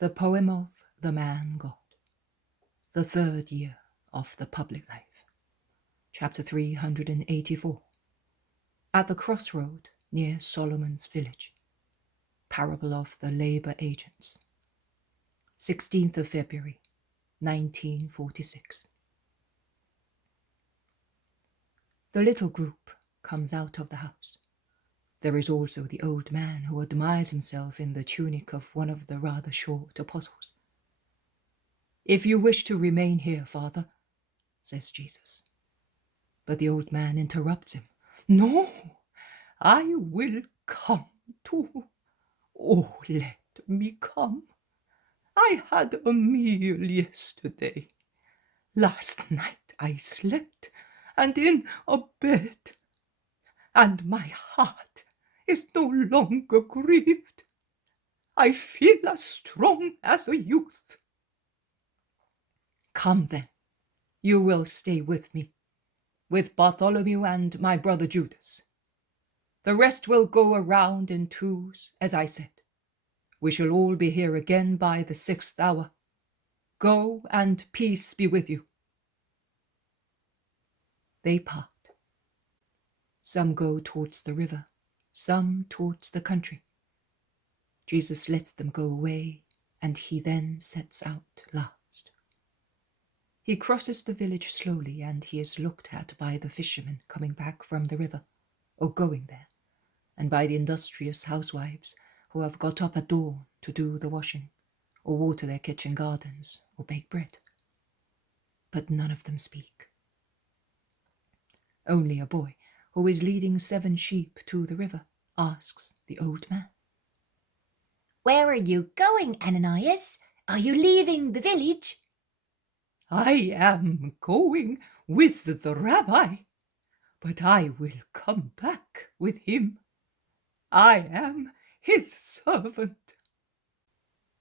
The Poem of the Man God. The Third Year of the Public Life. Chapter 384. At the Crossroad near Solomon's Village. Parable of the Labor Agents. 16th of February, 1946. The little group comes out of the house. There is also the old man who admires himself in the tunic of one of the rather short apostles. "If you wish to remain here, Father," says Jesus. But the old man interrupts him. "No, I will come too. Oh, let me come. I had a meal yesterday. Last night I slept, and in a bed, and my heart is no longer grieved. I feel as strong as a youth." "Come then, you will stay with me, with Bartholomew and my brother Judas. The rest will go around in twos, as I said. We shall all be here again by the 6th hour. Go, and peace be with you." They part. Some go towards the river, some towards the country. Jesus lets them go away, and he then sets out last. He crosses the village slowly, and he is looked at by the fishermen coming back from the river, or going there, and by the industrious housewives who have got up at dawn to do the washing, or water their kitchen gardens, or bake bread. But none of them speak. Only a boy, who is leading 7 sheep to the river, asks the old man, "Where are you going, Ananias? Are you leaving the village?" "I am going with the rabbi, but I will come back with him. I am his servant."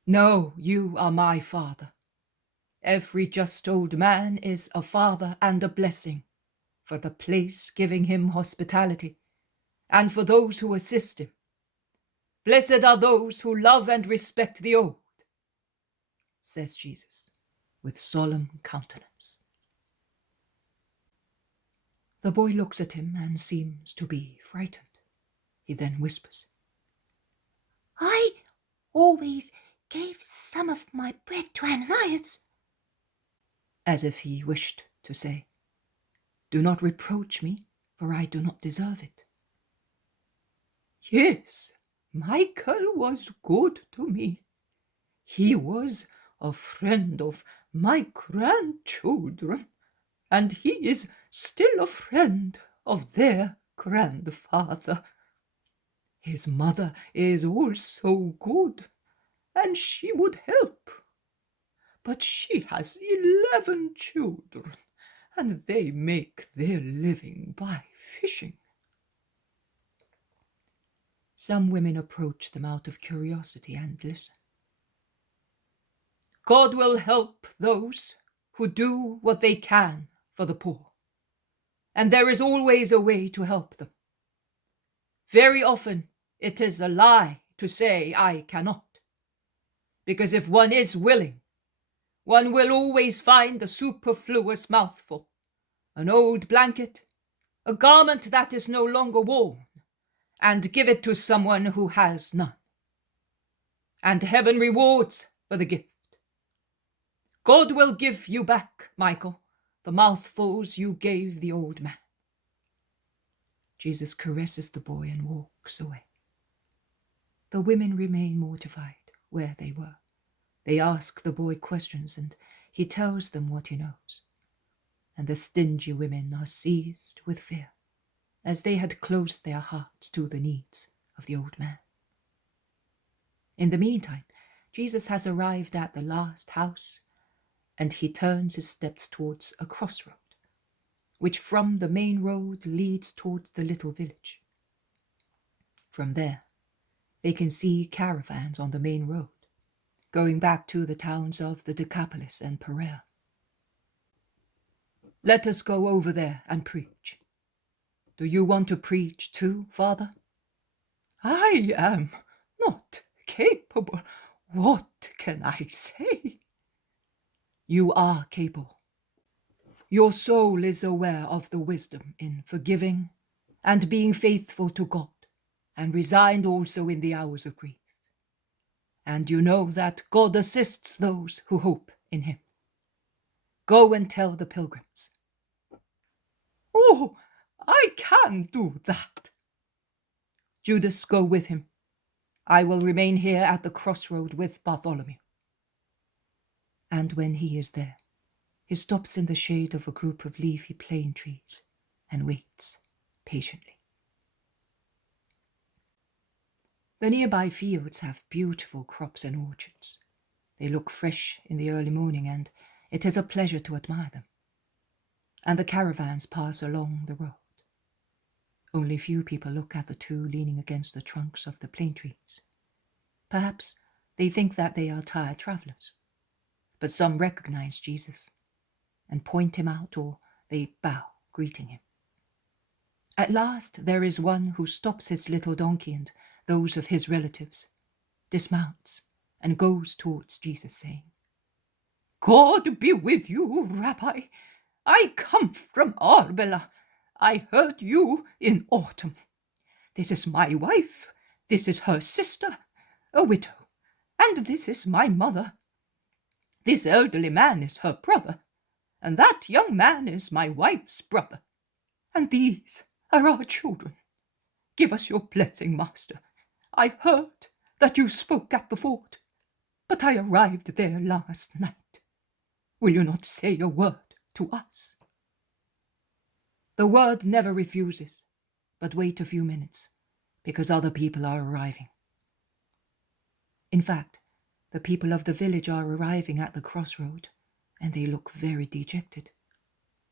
"No, you are my father. Every just old man is a father and a blessing, for the place giving him hospitality, and for those who assist him. Blessed are those who love and respect the old," says Jesus, with solemn countenance. The boy looks at him and seems to be frightened. He then whispers, "I always gave some of my bread to Ananias," as if he wished to say, "Do not reproach me, for I do not deserve it." "Yes, Michael was good to me. He was a friend of my grandchildren, and he is still a friend of their grandfather. His mother is also good, and she would help. But she has 11 children, and they make their living by fishing." Some women approach them out of curiosity and listen. "God will help those who do what they can for the poor, and there is always a way to help them. Very often it is a lie to say I cannot, because if one is willing, one will always find a superfluous mouthful, an old blanket, a garment that is no longer worn, and give it to someone who has none. And heaven rewards for the gift. God will give you back, Michael, the mouthfuls you gave the old man." Jesus caresses the boy and walks away. The women remain mortified where they were. They ask the boy questions, and he tells them what he knows. And the stingy women are seized with fear, as they had closed their hearts to the needs of the old man. In the meantime, Jesus has arrived at the last house, and he turns his steps towards a crossroad, which from the main road leads towards the little village. From there, they can see caravans on the main road, going back to the towns of the Decapolis and Perea. "Let us go over there and preach. Do you want to preach too, Father?" "I am not capable. What can I say? You are capable. Your soul is aware of the wisdom in forgiving and being faithful to God, and resigned also in the hours of grief. And you know that God assists those who hope in him. Go and tell the pilgrims. Oh, I can do that. Judas, go with him. I will remain here at the crossroad with Bartholomew. And when he is there, he stops in the shade of a group of leafy plane trees and waits patiently. The nearby fields have beautiful crops and orchards. They look fresh in the early morning, and it is a pleasure to admire them. And the caravans pass along the road. Only few people look at the two leaning against the trunks of the plane trees. Perhaps they think that they are tired travelers, but some recognize Jesus and point him out, or they bow, greeting him. At last there is one who stops his little donkey and those of his relatives, dismounts, and goes towards Jesus, saying, God be with you, Rabbi. I come from Arbela. I heard you in autumn. This is my wife. This is her sister, a widow. And this is my mother. This elderly man is her brother, and that young man is my wife's brother. And these are our children. Give us your blessing, Master. I heard that you spoke at the fort, but I arrived there last night. Will you not say a word to us? The word never refuses, but wait a few minutes, because other people are arriving. In fact, the people of the village are arriving at the crossroad, and they look very dejected.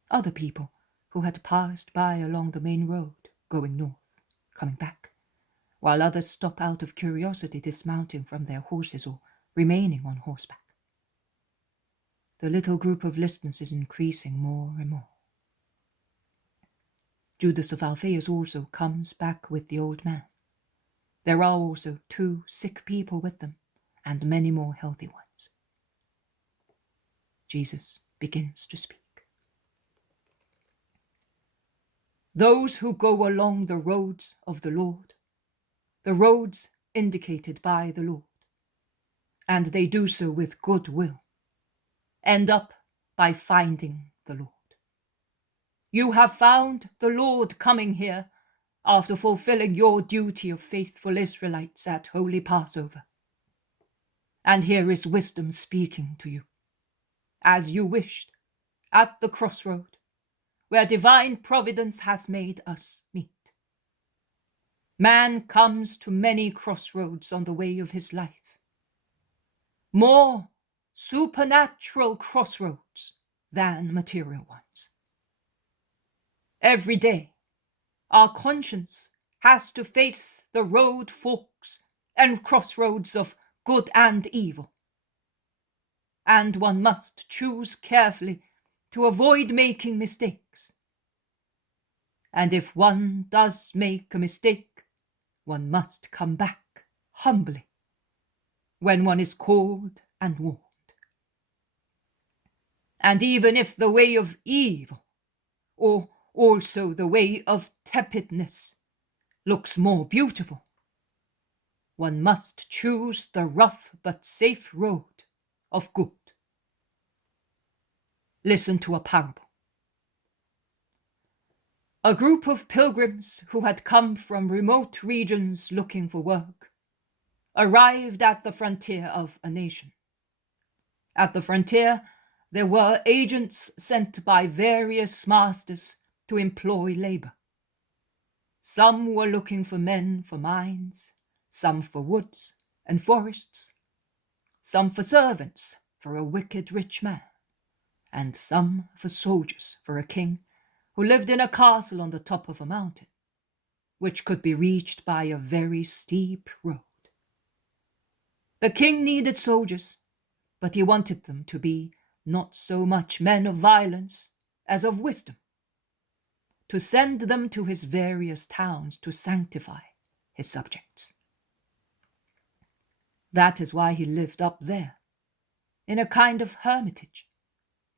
Other people who had passed by along the main road, going north, coming back, while others stop out of curiosity, dismounting from their horses or remaining on horseback. The little group of listeners is increasing more and more. Judas of Alphaeus also comes back with the old man. There are also 2 sick people with them, and many more healthy ones. Jesus begins to speak. Those who go along the roads of the Lord, the roads indicated by the Lord, and they do so with good will, end up by finding the Lord. You have found the Lord coming here after fulfilling your duty of faithful Israelites at Holy Passover. And here is wisdom speaking to you, as you wished, at the crossroad, where divine providence has made us meet. Man comes to many crossroads on the way of his life, more supernatural crossroads than material ones. Every day, our conscience has to face the road forks and crossroads of good and evil. And one must choose carefully to avoid making mistakes. And if one does make a mistake, one must come back humbly when one is called and warned. And even if the way of evil, or also the way of tepidness, looks more beautiful, one must choose the rough but safe road of good. Listen to a parable. A group of pilgrims who had come from remote regions looking for work arrived at the frontier of a nation. At the frontier, there were agents sent by various masters to employ labor. Some were looking for men for mines, some for woods and forests, some for servants for a wicked rich man, and some for soldiers for a king who lived in a castle on the top of a mountain, which could be reached by a very steep road. The king needed soldiers, but he wanted them to be not so much men of violence as of wisdom, to send them to his various towns to sanctify his subjects. That is why he lived up there in a kind of hermitage,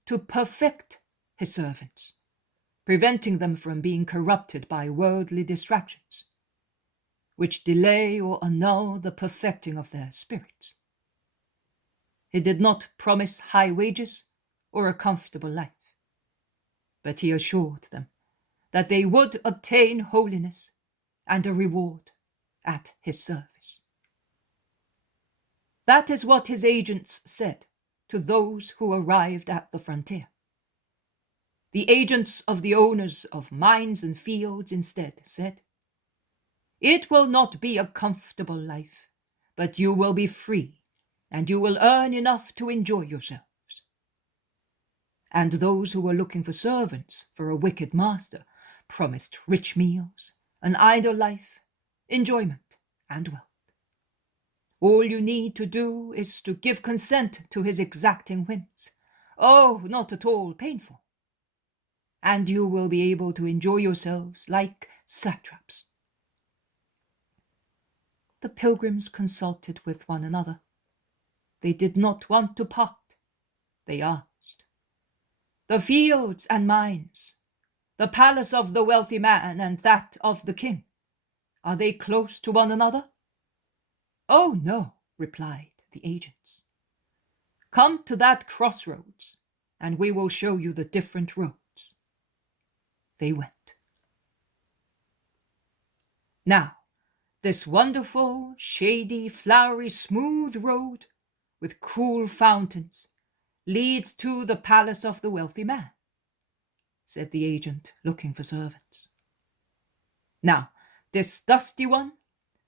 to perfect his servants, preventing them from being corrupted by worldly distractions, which delay or annul the perfecting of their spirits. He did not promise high wages or a comfortable life, but he assured them that they would obtain holiness and a reward at his service. That is what his agents said to those who arrived at the frontier. The agents of the owners of mines and fields instead said, "It will not be a comfortable life, but you will be free, and you will earn enough to enjoy yourselves." And those who were looking for servants for a wicked master promised rich meals, an idle life, enjoyment, and wealth. All you need to do is to give consent to his exacting whims. Oh, not at all painful. And you will be able to enjoy yourselves like satraps. The pilgrims consulted with one another. They did not want to part. They asked, "The fields and mines, the palace of the wealthy man and that of the king, are they close to one another?" "Oh, no," replied the agents. "Come to that crossroads, and we will show you the different roads." They went. Now, this wonderful, shady, flowery, smooth road with cool fountains leads to the palace of the wealthy man, said the agent, looking for servants. Now, this dusty one,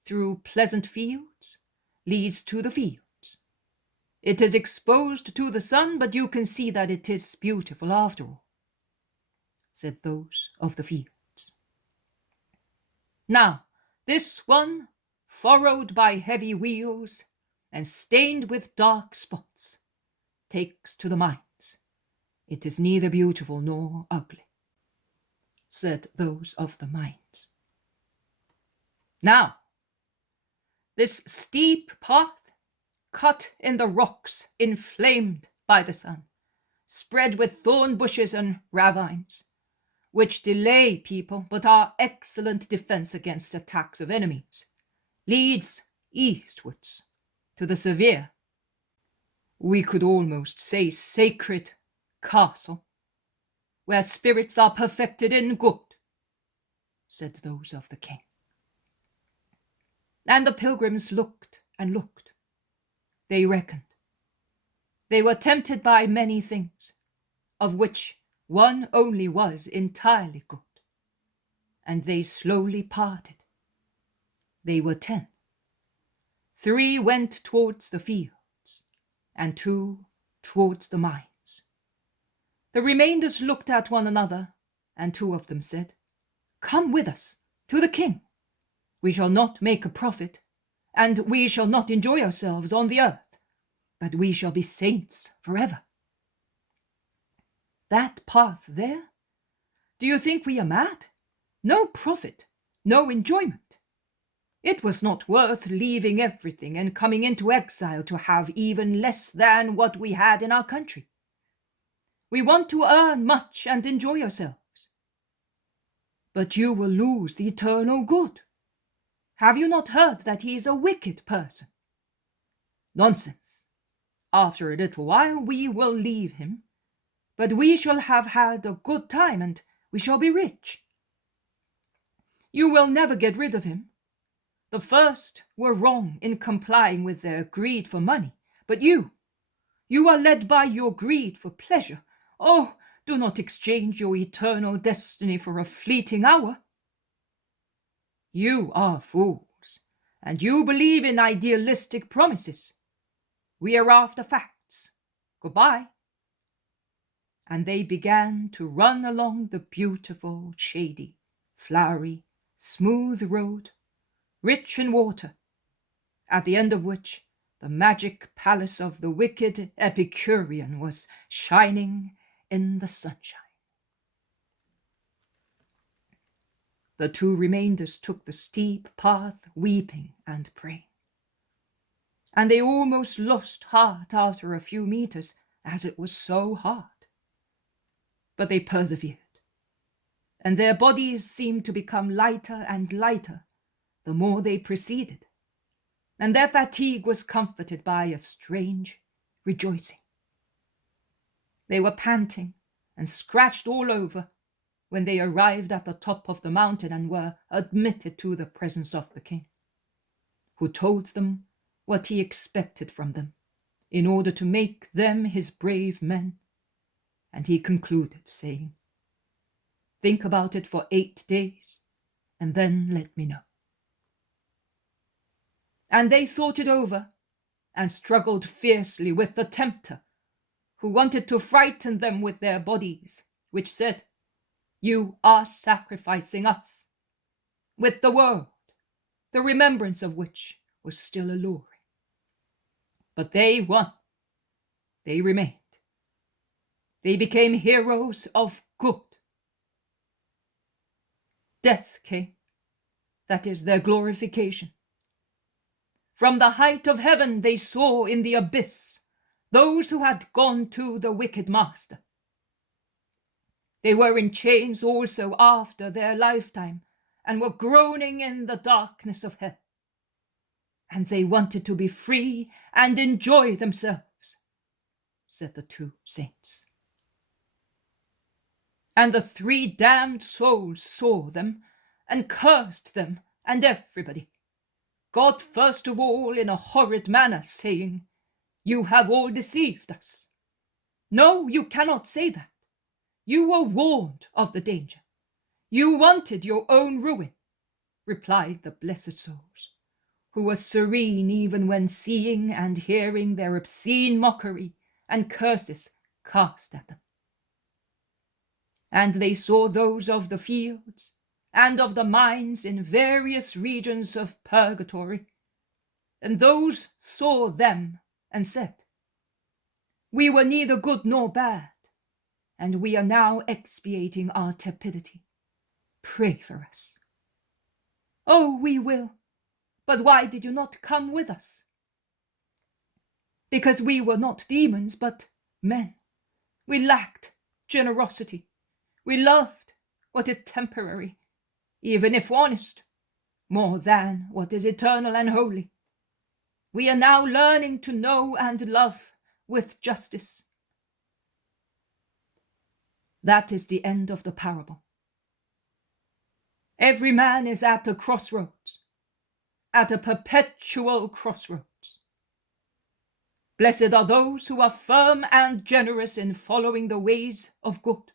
through pleasant fields, leads to the fields. It is exposed to the sun, but you can see that it is beautiful after all, said those of the fields. Now, this one, furrowed by heavy wheels and stained with dark spots, takes to the mines. It is neither beautiful nor ugly, said those of the mines. Now, this steep path, cut in the rocks, inflamed by the sun, spread with thorn bushes and ravines, which delay people but are excellent defense against attacks of enemies, leads eastwards to the severe, we could almost say sacred, castle, where spirits are perfected in good, said those of the king. And the pilgrims looked and looked. They reckoned. They were tempted by many things, of which one only was entirely good, and they slowly parted. They were 10. 3 went towards the fields, and 2 towards the mines. The remainders looked at one another, and 2 of them said, "Come with us to the king. We shall not make a profit, and we shall not enjoy ourselves on the earth, but we shall be saints forever." That path there? Do you think we are mad? No profit, no enjoyment. It was not worth leaving everything and coming into exile to have even less than what we had in our country. We want to earn much and enjoy ourselves. But you will lose the eternal good. Have you not heard that he is a wicked person? Nonsense. After a little while we will leave him, but we shall have had a good time and we shall be rich. You will never get rid of him. The first were wrong in complying with their greed for money, but you are led by your greed for pleasure. Oh, do not exchange your eternal destiny for a fleeting hour. You are fools, and you believe in idealistic promises. We are after facts. Goodbye. And they began to run along the beautiful, shady, flowery, smooth road, rich in water, at the end of which the magic palace of the wicked Epicurean was shining in the sunshine. The 2 remainders took the steep path, weeping and praying. and they almost lost heart after a few meters, as it was so hard. But they persevered, and their bodies seemed to become lighter and lighter the more they proceeded, and their fatigue was comforted by a strange rejoicing. They were panting and scratched all over when they arrived at the top of the mountain and were admitted to the presence of the king, who told them what he expected from them in order to make them his brave men. And he concluded, saying, "Think about it for 8 days, and then let me know." And they thought it over and struggled fiercely with the tempter, who wanted to frighten them with their bodies, which said, "You are sacrificing us," with the world, the remembrance of which was still alluring. But they won. They remained. They became heroes of good. Death came. That is their glorification. From the height of heaven they saw in the abyss those who had gone to the wicked master. They were in chains also after their lifetime, and were groaning in the darkness of hell. And they wanted to be free and enjoy themselves, said the 2 saints. And the 3 damned souls saw them and cursed them and everybody, God first of all in a horrid manner, saying, "You have all deceived us." "No, you cannot say that. You were warned of the danger. You wanted your own ruin," replied the blessed souls, who were serene even when seeing and hearing their obscene mockery and curses cast at them. And they saw those of the fields and of the mines in various regions of purgatory, and those saw them and said, "We were neither good nor bad, and we are now expiating our tepidity. Pray for us." "Oh, we will. But why did you not come with us?" "Because we were not demons, but men. We lacked generosity. We loved what is temporary, even if honest, more than what is eternal and holy. We are now learning to know and love with justice." That is the end of the parable. Every man is at a crossroads, at a perpetual crossroads. Blessed are those who are firm and generous in following the ways of good.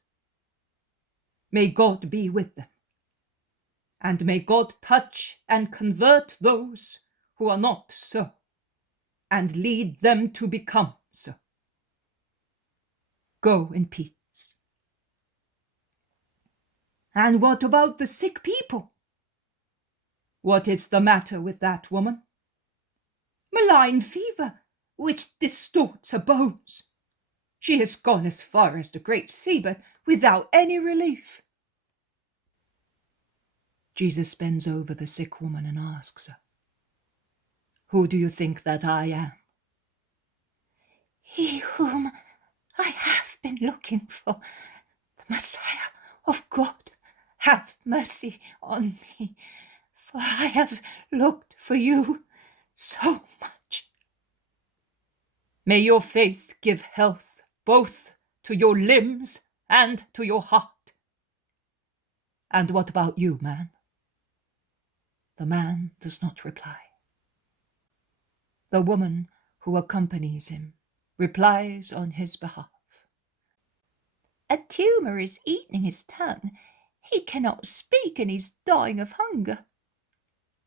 May God be with them, and may God touch and convert those who are not so, and lead them to become so. Go in peace. And what about the sick people? What is the matter with that woman? Malign fever, which distorts her bones. She has gone as far as the great sea, but without any relief. Jesus bends over the sick woman and asks her, "Who do you think that I am?" "He whom I have been looking for, the Messiah of God. Have mercy on me, for I have looked for you so much." "May your faith give health both to your limbs and to your heart." "And what about you, man?" The man does not reply. The woman who accompanies him replies on his behalf. "A tumor is eating his tongue. He cannot speak, and he's dying of hunger."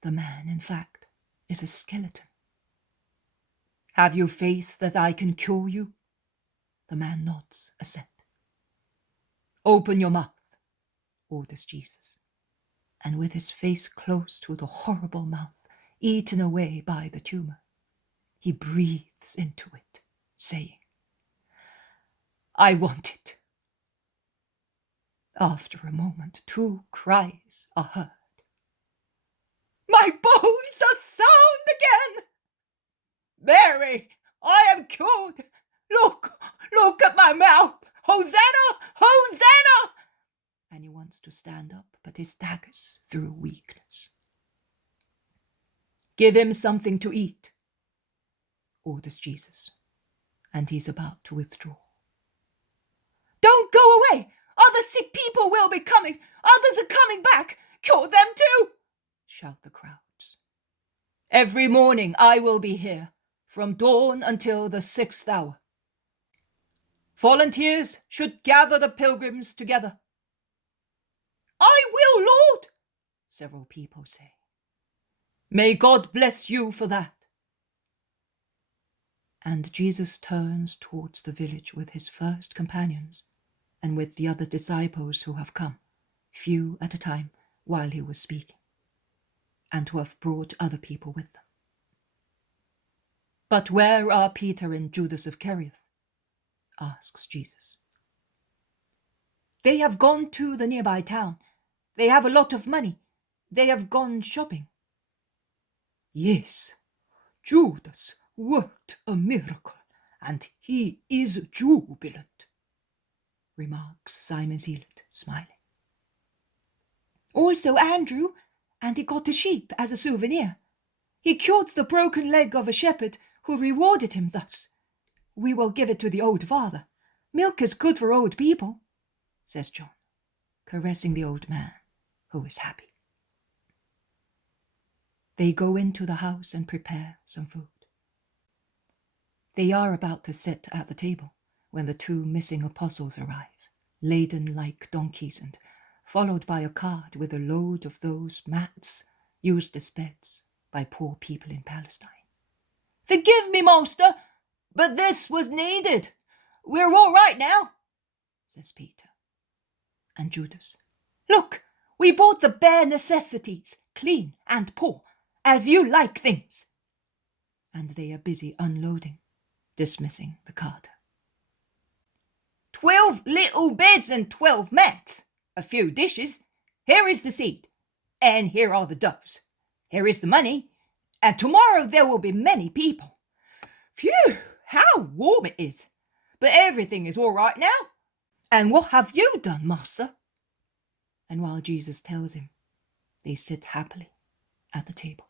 The man, in fact, is a skeleton. "Have you faith that I can cure you?" The man nods assent. "Open your mouth," orders Jesus, and with his face close to the horrible mouth eaten away by the tumor, he breathes into it, saying, "I want it." After a moment, 2 cries are heard. "My bones are sound again!" Mary, I am cured. Look at my mouth. Hosanna, Hosanna! And he wants to stand up, but he staggers through weakness. Give him something to eat, orders Jesus, and he's about to withdraw. Don't go away! Other sick people will be coming! Others are coming back! Cure them too! Shout the crowds. Every morning I will be here, from dawn until the 6th hour. Volunteers should gather the pilgrims together. I will, Lord, several people say. May God bless you for that. And Jesus turns towards the village with his first companions and with the other disciples who have come, few at a time, while he was speaking, and who have brought other people with them. But where are Peter and Judas of Kerioth? Asks Jesus. They have gone to the nearby town. They have a lot of money. They have gone shopping. Yes, Judas worked a miracle, and he is jubilant, remarks Simon Zealot, smiling. Also Andrew, and he got a sheep as a souvenir. He cured the broken leg of a shepherd who rewarded him thus. We will give it to the old father. Milk is good for old people, says John, caressing the old man, who is happy. They go into the house and prepare some food. They are about to sit at the table when the 2 missing apostles arrive, laden like donkeys and followed by a cart with a load of those mats used as beds by poor people in Palestine. Forgive me, master, but this was needed. We're all right now, says Peter. And Judas, look, we bought the bare necessities, clean and poor, as you like things. And they are busy unloading, dismissing the carter. 12 little beds and 12 mats, a few dishes. Here is the seed, and here are the doves. Here is the money, and tomorrow there will be many people. Phew, how warm it is. But everything is all right now. And what have you done, master? And while Jesus tells him, they sit happily at the table.